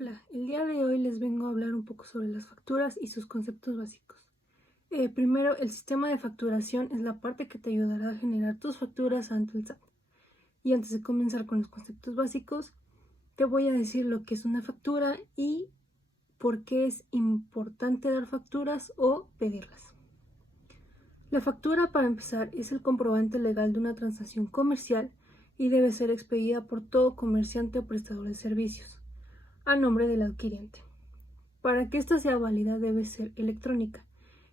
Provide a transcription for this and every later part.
Hola, el día de hoy les vengo a hablar un poco sobre las facturas y sus conceptos básicos. Primero, el sistema de facturación es la parte que te ayudará a generar tus facturas ante el SAT. Y antes de comenzar con los conceptos básicos, te voy a decir lo que es una factura y por qué es importante dar facturas o pedirlas. La factura, para empezar, es el comprobante legal de una transacción comercial y debe ser expedida por todo comerciante o prestador de servicios, a nombre del adquiriente. Para que esta sea válida debe ser electrónica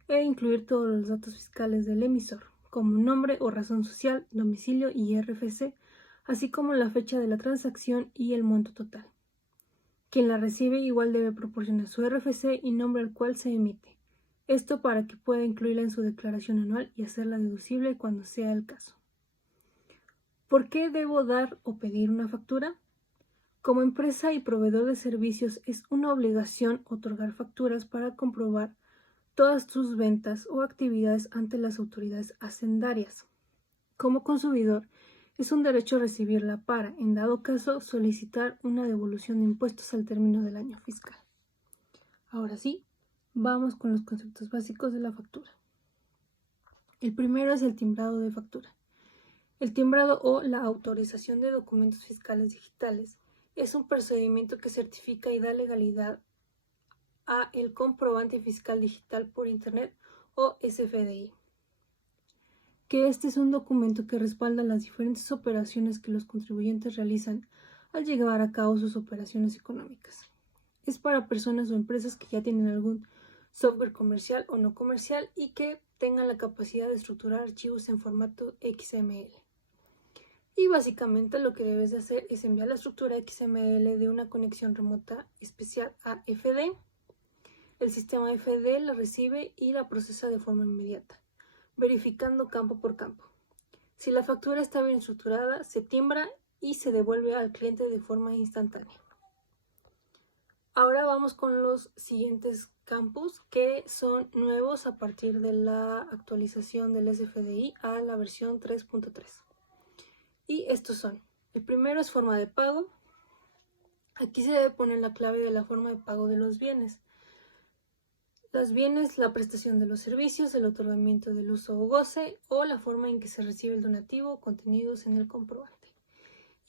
e incluir todos los datos fiscales del emisor, como nombre o razón social, domicilio y RFC, así como la fecha de la transacción y el monto total. Quien la recibe igual debe proporcionar su RFC y nombre al cual se emite. Esto para que pueda incluirla en su declaración anual y hacerla deducible cuando sea el caso. ¿Por qué debo dar o pedir una factura? Como empresa y proveedor de servicios es una obligación otorgar facturas para comprobar todas tus ventas o actividades ante las autoridades hacendarias. Como consumidor, es un derecho recibirla para, en dado caso, solicitar una devolución de impuestos al término del año fiscal. Ahora sí, vamos con los conceptos básicos de la factura. El primero es el timbrado de factura. El timbrado o la autorización de documentos fiscales digitales es un procedimiento que certifica y da legalidad a el comprobante fiscal digital por Internet o SFDI. Que este es un documento que respalda las diferentes operaciones que los contribuyentes realizan al llevar a cabo sus operaciones económicas. Es para personas o empresas que ya tienen algún software comercial o no comercial y que tengan la capacidad de estructurar archivos en formato XML. Y básicamente lo que debes de hacer es enviar la estructura XML de una conexión remota especial a FD. El sistema FD la recibe y la procesa de forma inmediata, verificando campo por campo. Si la factura está bien estructurada, se timbra y se devuelve al cliente de forma instantánea. Ahora vamos con los siguientes campos que son nuevos a partir de la actualización del SFDI a la versión 3.3. Y estos son: el primero es forma de pago. Aquí se debe poner la clave de la forma de pago de los bienes. Los bienes, la prestación de los servicios, el otorgamiento del uso o goce o la forma en que se recibe el donativo contenidos en el comprobante.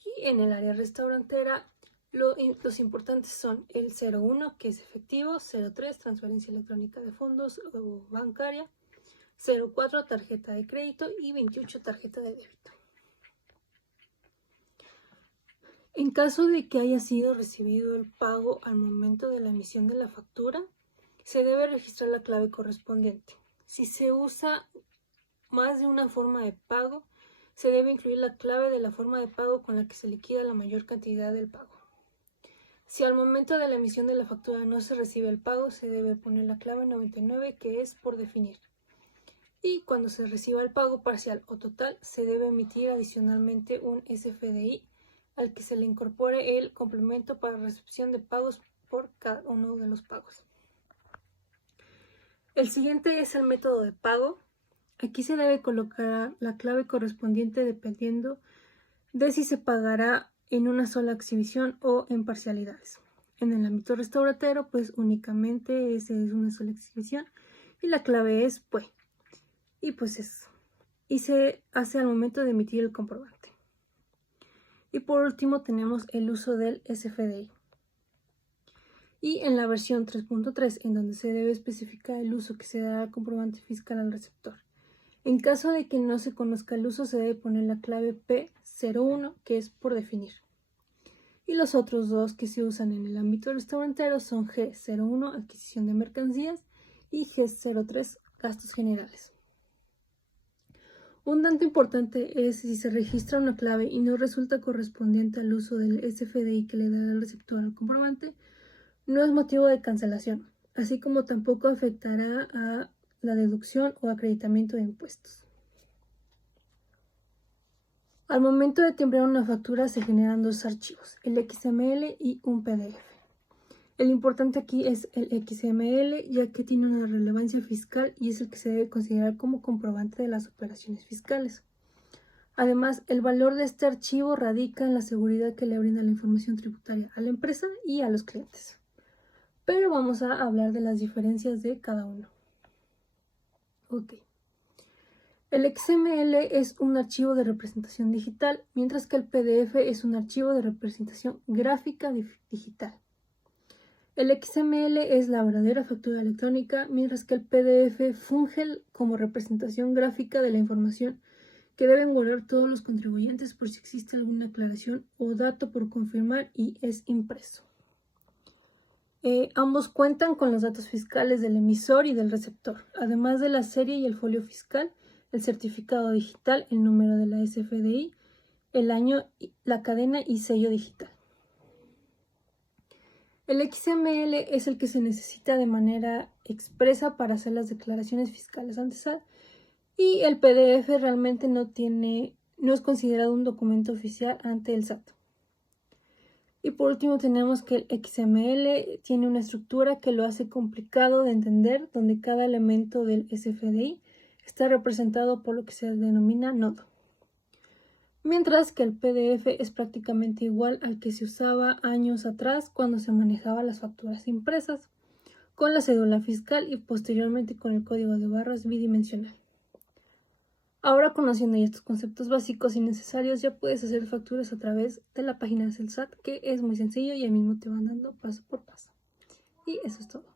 Y en el área restaurantera, los importantes son el 01, que es efectivo, 03, transferencia electrónica de fondos o bancaria, 04, tarjeta de crédito y 28, tarjeta de débito. En caso de que haya sido recibido el pago al momento de la emisión de la factura, se debe registrar la clave correspondiente. Si se usa más de una forma de pago, se debe incluir la clave de la forma de pago con la que se liquida la mayor cantidad del pago. Si al momento de la emisión de la factura no se recibe el pago, se debe poner la clave 99, que es por definir. Y cuando se reciba el pago parcial o total, se debe emitir adicionalmente un SFDI al que se le incorpore el complemento para recepción de pagos por cada uno de los pagos. El siguiente es el método de pago. Aquí se debe colocar la clave correspondiente dependiendo de si se pagará en una sola exhibición o en parcialidades. En el ámbito restaurantero, pues únicamente es una sola exhibición y la clave es PUE. Y pues eso. Y se hace al momento de emitir el comprobante. Y por último tenemos el uso del SFDI. Y en la versión 3.3, en donde se debe especificar el uso que se da al comprobante fiscal al receptor. En caso de que no se conozca el uso, se debe poner la clave P01, que es por definir. Y los otros dos que se usan en el ámbito restaurantero son G01, adquisición de mercancías, y G03, gastos generales. Un dato importante es si se registra una clave y no resulta correspondiente al uso del SFDI que le da el receptor al comprobante, no es motivo de cancelación, así como tampoco afectará a la deducción o acreditamiento de impuestos. Al momento de timbrar una factura se generan dos archivos, el XML y un PDF. El importante aquí es el XML, ya que tiene una relevancia fiscal y es el que se debe considerar como comprobante de las operaciones fiscales. Además, el valor de este archivo radica en la seguridad que le brinda la información tributaria a la empresa y a los clientes. Pero vamos a hablar de las diferencias de cada uno. Ok. El XML es un archivo de representación digital, mientras que el PDF es un archivo de representación gráfica digital. El XML es la verdadera factura electrónica, mientras que el PDF funge como representación gráfica de la información que deben guardar todos los contribuyentes por si existe alguna aclaración o dato por confirmar y es impreso. Ambos cuentan con los datos fiscales del emisor y del receptor, además de la serie y el folio fiscal, el certificado digital, el número de la SFDI, el año, la cadena y sello digital. El XML es el que se necesita de manera expresa para hacer las declaraciones fiscales ante SAT y el PDF realmente no es considerado un documento oficial ante el SAT. Y por último tenemos que el XML tiene una estructura que lo hace complicado de entender, donde cada elemento del SFDI está representado por lo que se denomina nodo. Mientras que el PDF es prácticamente igual al que se usaba años atrás cuando se manejaban las facturas impresas, con la cédula fiscal y posteriormente con el código de barras bidimensional. Ahora, conociendo ya estos conceptos básicos y necesarios, ya puedes hacer facturas a través de la página del SAT, que es muy sencillo y ahí mismo te van dando paso por paso. Y eso es todo.